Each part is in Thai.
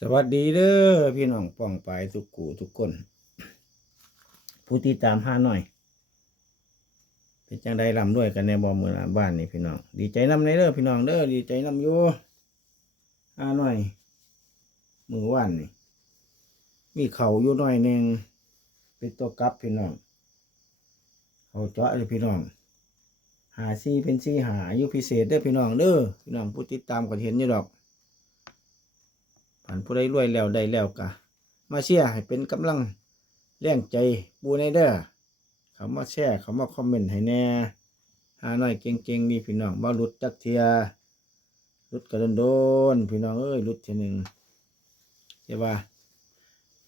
สวัสดีเด้อพี่น้องป้องปายทุกกูทุกคน ผู้ที่ตามห้าหน่อย เป็นจังได้ลำด้วยกันในบอมือหน้าบ้านนี่พี่น้อง ดีใจนำในเด้อพี่น้องเด้อดีใจนำอยู่ห้าหน่อย มือว่านนี่ มีเข่าอยู่หน่อยหนึ่งเป็นตัวกลับพี่น้องเขาเจาะเลยพี่น้องหาซี่เป็นซี่หาอยู่พิเศษเด้อพี่น้องเด้อพี่น้องผู้ติดตามก็เห็นอยู่ดอก ผ่านผู้ใดรวยแล้วได้แล้วกะมาเชียร์ให้เป็นกำลังแรงใจปูในเด้อเขามาแชร์เขามาคอมเมนต์ให้แน่หาหน่อยเก่งๆนี่พี่น้องบ่หลุดจักเทียหลุดกระโดนๆพี่น้องเอ้ยหลุดทีหนึ่งใช่ป่ะ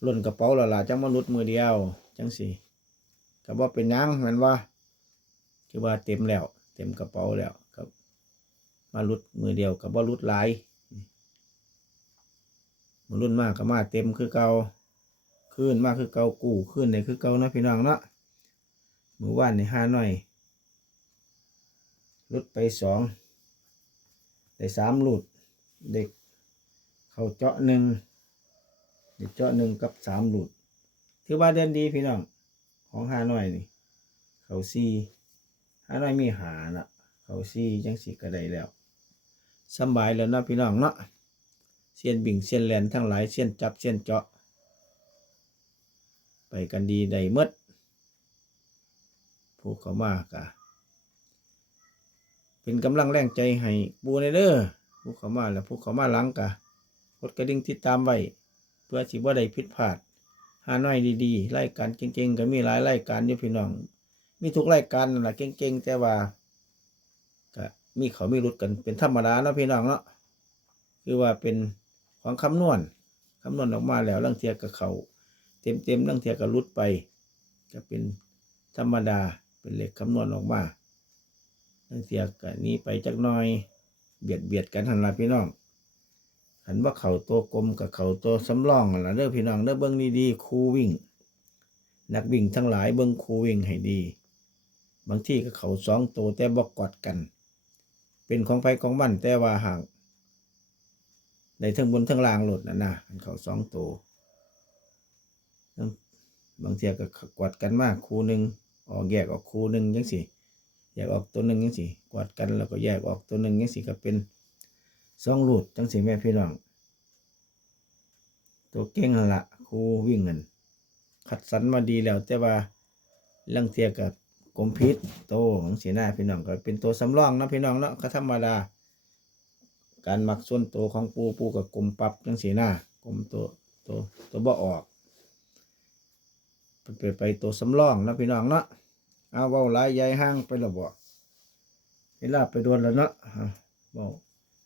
ล่นกระเป๋าละล่ะจังมาหลุดมือเดียวจังสิก็บ่เป็นยังแม่นว่าคือว่าเต็มแล้ว เต็มกระเป๋าแล้วครับ มาหลุดมือเดียวก็บ่หลุดหลาย มันรุ่นมากก็มาเต็มคือเก่าขึ้นมากคือเก่ากู่ขึ้นในคือเก่านาะพี่น้องเนาะมือว่านในห้าหน่อยลดไปสองได้สามหลุดเด็กเขาเจาะหนึ่งเด็กเจาะหนึ่งกับสามหลุดถือว่าเดินดีพี่น้องของห้าหน่อยนี่ เขาซีห้าหน่อยมีหาน่ะเขาซีจังสิก็ไดแล้วสบายแล้วนาะพี่น้องเนาะ เส้นบิ่งเส้นแลนทั้งหลายเส้นจับเส้นเจาะ ไปกันดีได้หมดผู้เขามากะเป็นกำลังแรงใจให้ปูในเด้อผู้เขามาแล้วผู้เขามาหลังกะกดกระดิ่งติดตามไว้เพื่อสิบ่ได้ผิดพลาดหาน้อยดีๆรายการเก่งๆก็มีหลายรายการอยู่พี่น้อง มีทุกรายการนั่นแหละเก่งๆแต่ว่าก็มีเขามีรุดกันเป็นธรรมดาเนาะพี่น้องเนาะคือว่าเป็น ของคำนวณคำนวณออกมาแล้วลังเทียกับเขาเต็มเต็มลังเทียกับรุดไป ก็เป็นธรรมดาเป็นเลขคำนวณออกมาลังเทียกับนี้ไปจักหน่อย เบียดเบียดกันทันละพี่น้องขันว่าเขาตัวกลมกับเขาตัวสำรองละเด้อพี่น้องเด้อเบิ้งดีๆคูวิ่ง นักวิ่งทั้งหลายเบิ้งคูวิ่งให้ดี บางที่ก็เขาสองตัวแต่บอกกอดกัน เป็นของไฟของมันแต่ว่าห่าง ในทั้งบนทั้งล่างหลดนะนะมันเขาสองตัวบางเทียก็กวาดกันมากคู่หนึ่งออกแยกออกคู่หนึ่งยังสิแยกออกตัวหนึ่งยังสิกวาดกันแล้วก็แยกออกตัวหนึ่งยังสิก็เป็นสองหลุดจังสิแม่พี่น้อง ตัวเก่งละคู่วิ่งเงินขัดสรรมาดีแล้วแต่ว่าลังเทียกับกลมพิษโตของสีหน้าพี่น้องก็เป็นตัวสำรองนะพี่น้องเนาะก็ธรรมดา การหมักส่วนตัวของปูปูกับกลมปรับจังสีหน้ากลมตัวตัวตัวบ่ออกเป็นไปไปตัวสำรองนะพี่น้องเนาะเอาเว้าหลายใหญ่ห้างไปและบ่เวลาไปโดนแล้วเนาะอะเว้า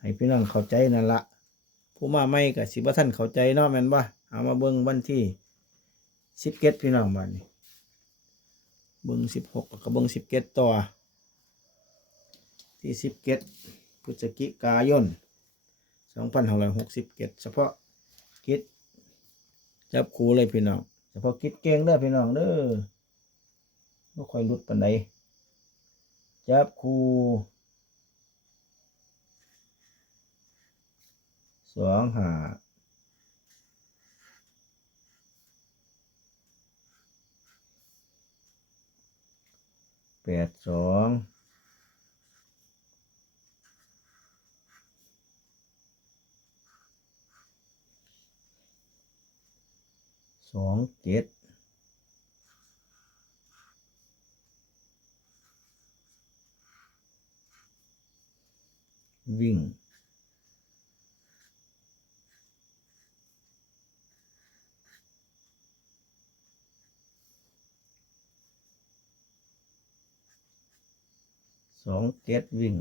ให้พี่น้องเข้าใจนั่นละผู้มาไม่กับสิบท่านเข้าใจเนาะแม่นบ่เอามาเบิ่งวันที่สิบเกตพี่น้องบ้านนี้เบิ่งสิบหกกับเบิ่งสิบเกตต่อที่สิบเกตพฤศจิกายน สองพันหกร้อยหกสิบเจ็ดเฉพาะกิจจับครูเลยพี่น้อง เฉพาะกิจเก่งเด้อพี่น้องเด้อไม่ค่อยหลุดปันใดจับคูสองหาแปดสอง สองเจ็ดวิ่งสองเจ็ดวิ่ง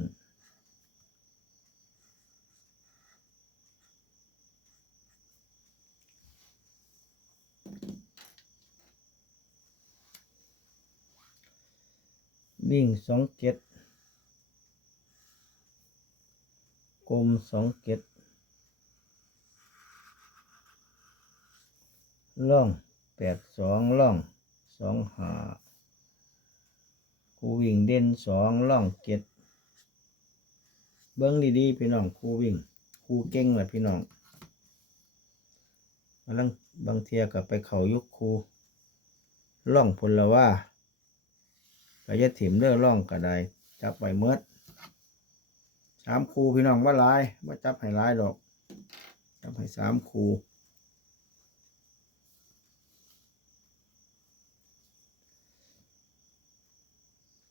วิ่งสองเจ็ดกลมสองเจ็ดล่องแปดสองล่องสองหาคูวิ่งเด่นสองล่องเจ็ดเบิ้งดีๆพี่น้องคูวิ่งคูเก่งแหละพี่น้องำลังบางเทียกับไปเขายุคครูล่องพลละว่า ก็จะถิ่มเลื่อล่องก็ได้จับไปเมดสามครูพี่น้องว่าลายว่าจับให้ลายดอก จับให้สามครู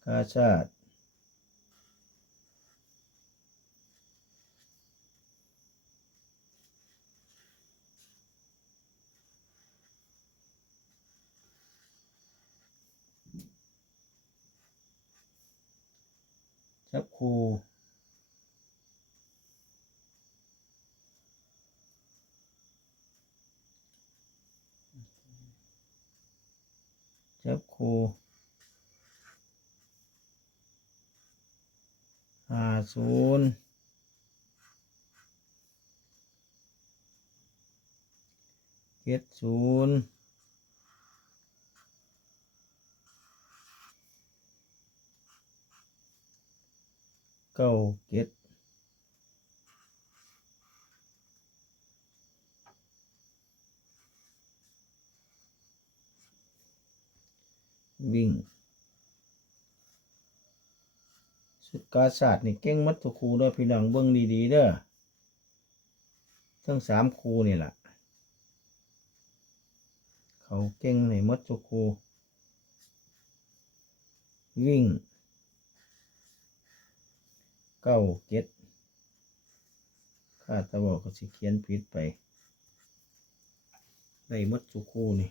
กาชาติ จับครูจับครูห้าศูนย์เจ็ดศูนย์ เก้าเจ็ดวิ่งสุดกาศาสตร์นี่เก่งมัดทุกครูด้อพี่น้องเบิ่งดีๆเด้อทั้งสามครูนี่แหละเขาเก่งในมัดทุกครูวิ่ง เก้าเจ็ดข้าตะบอกก็สิเขียนผิดไป ได้มดทุกครูนี่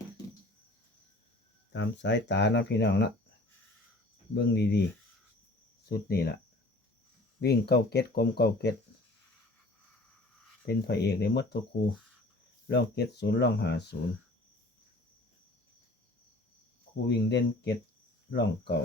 ตามสายตานะพี่น้องนะเบิ่งดีๆ สุดนี่แหละวิ่งเก้าเก็ดกลมเก้าเก็ดเป็นพระเอกในมัตทุกครูล่องเก็ดศูนย์ล่องหาศูนย์ครูวิ่งเด่นเก็ดล่องเก่า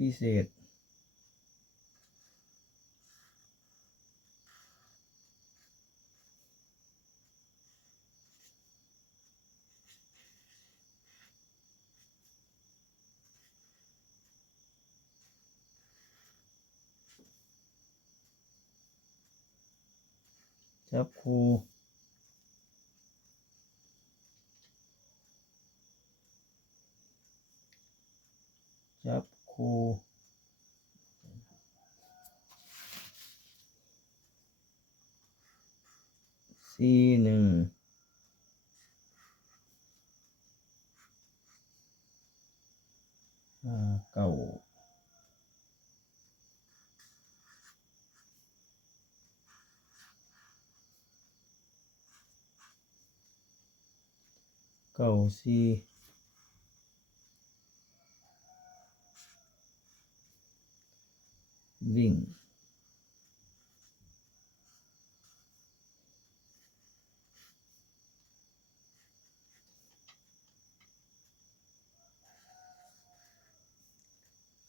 พิเศษ จับคูรูจับ ครูสี่หนึ่งเก้าเก้าสี่วิ่ง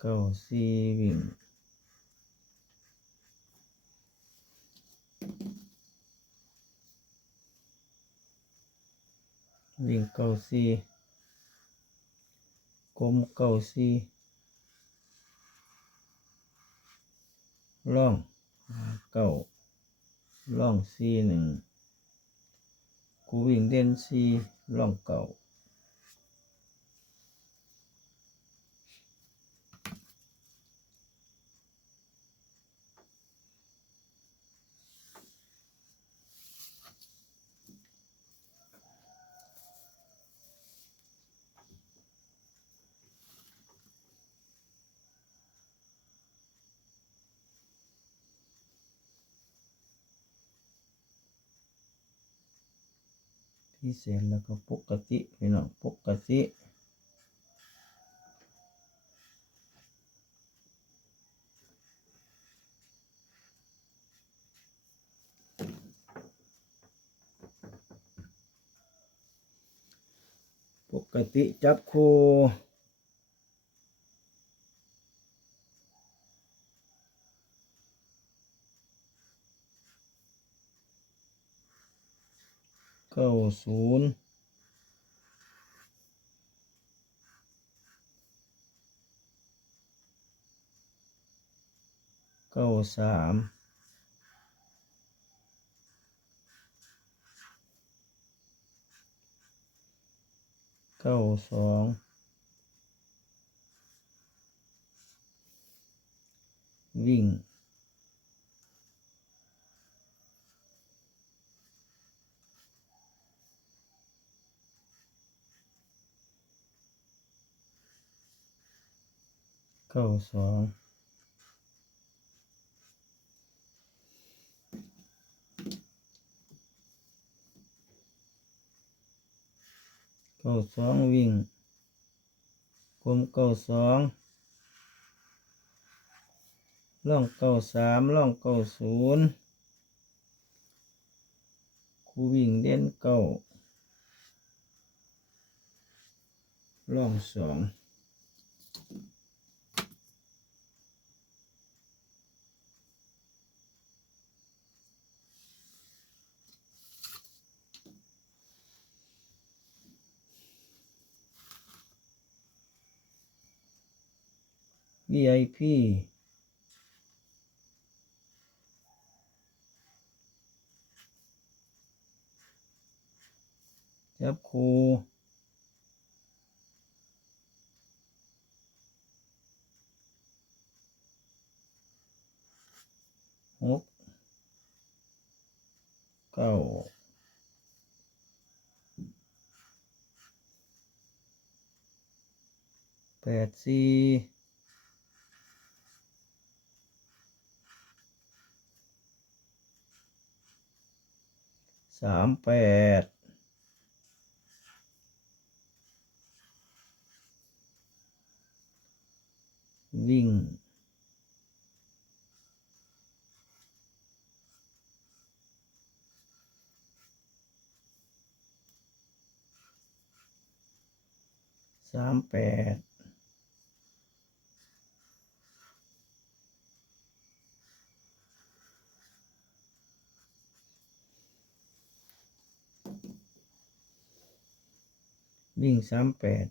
เก้าสี่วิ่งวิ่งเก้าสี่กลมเก้าสี่ล่องเก้าล่องสี่หนึ่งกูวิ่งเด่นสี่ล่องเก้า พิเศษแล้วก็ปกติพี่น้องปกติปกติจับคู่ ก้าศูนย์เก้าสามเก้าสองวิ่ง เก้าสองเก้าสองวิ่งกลมเก้าสองล่องเก้าสามล่องเก้าศูนย์คูวิ่งเด่นเก้าล่องสอง VIP จับครูหกเก้าแปดสี่ สาม วิ่งสามแปด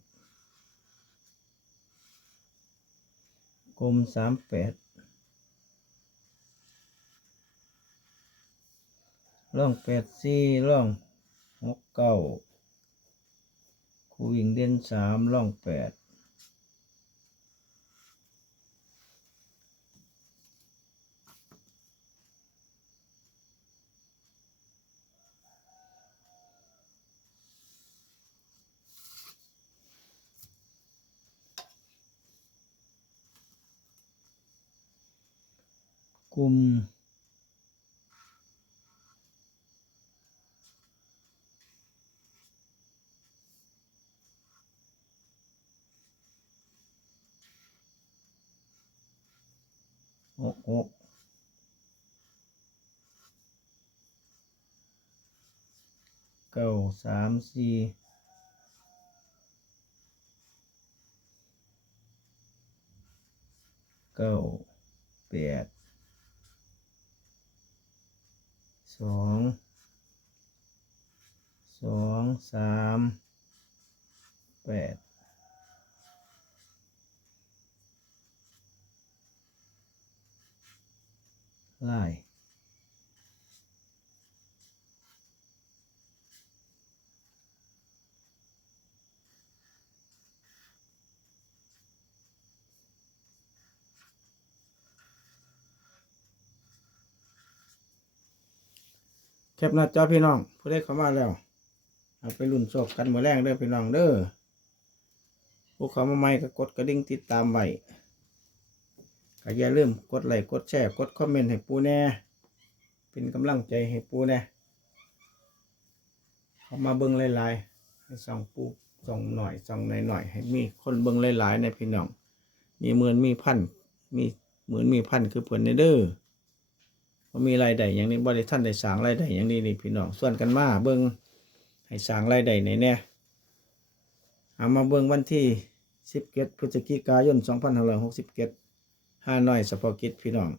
กลมสามแปดล่องแปดสี่ล่องหกเก้าคูวิ่งเด่นสามล่องแปด กลุ่มหกหกเก้า สองสองสามแปดไล่ แคปหน้าจอพี่น้องผู้ได้เข้ามาแล้วเอาไปรุ่นโชคกันเมื่อแรงเด้อพี่น้องเด้อผู้เข้ามาใหม่ก็กดกระดิ่งติดตามไว้ก็อย่าลืมกดไลค์กดแชร์กดคอมเมนต์ให้ปูแน่ เป็นกำลังใจให้ปูแน่เข้ามาเบิ่งหลายๆให้ส่องปูส่องหน่อยส่องหน่อยๆให้มีคนเบิ่งหลายๆในพี่น้อง มีหมื่นมีพันมีหมื่นมีพันคือเพิ่นในเด้อ บ่มีรายได้อย่างนี้บ่ได้ท่านได้สางรายได้อย่างนี้นี่พี่น้องส่วนกันมาเบิ่งให้สางรายได้ในแน่เอามาเบิ่งวันที่17พฤศจิกายน2567ห้าน้อยเฉพาะกิจพี่น้อง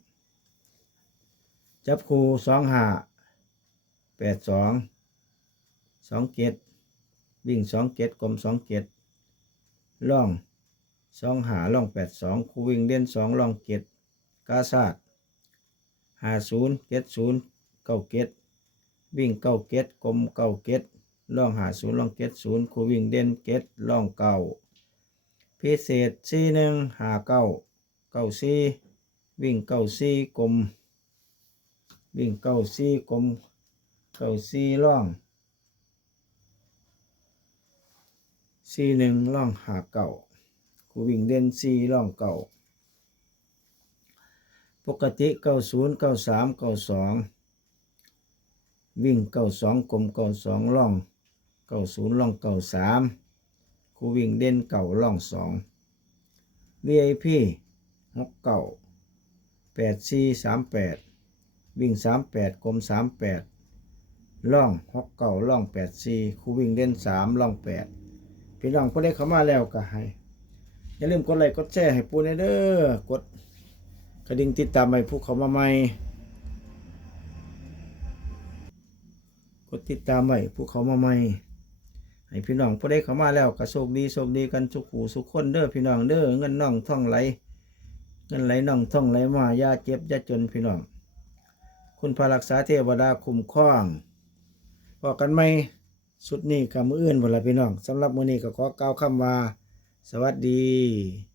จับครู2582สองสองเจ็ดวิ่งสองเจ็ดกลมสองเจ็ดล่องสองหาล่องแปดสองคูวิ่งเด่นสองล่องเจ็ดกาซาด ห้าศูนย์เจ็ดศูนย์เก้าเจ็ดวิ่งเก้าเจ็ดกลมเก้าเจ็ดล่องหาศูนย์ล่องเจ็ดศูนย์คูวิ่งเด่นเจ็ดล่องเก้าพิเศษสี่หนึ่งหาเก้าเก้าสี่วิ่งเก้าสี่กลม วิ่งเก้าสี่กลมเก้าสี่ล่องสี่หนึ่งล่องหาเก่าคูวิ่งเด่นสี่ล่องเก่า กติเก้าศูนย์เก้าสามเก้าสองวิ่งเก้าสองกลมเก้าสองล่องเก้าศูนย์ล่องเก้าสามคูวิ่งเด่นเก่าล่องสอง VIP หกเก่าแปดสี่สามแปดวิ่งสามแปดกลมสามแปดล่องหกเก่าล่องแปดสี่คูวิ่งเด่นสามล่องแปดพี่น้องผู้ใดเข้ามาแล้วก็ให้อย่าลืมกดไลค์กดแชร์ให้ปูนเด้อกด ระดิ่งติดตามให้ผู้เขามาใหม่กดติดตามไว้ผู้เขามาใหม่ให้พี่น้องผู้ใดเขามาแล้วก็โชคดีโชคดีกันทุกหูทุกคนเด้อพี่น้องเด้อเงินน่องท่องไหลเงินไหลน่องท่องไหลมายาเจ็บยาจนพี่น้อง คุณพระรักษาเทวดาคุ้มครองบอกกันไหมสุดนี้กับมืออื่นหมดละพี่น้องสำหรับมือนี้ก็ขอกล่าวคำว่า สวัสดี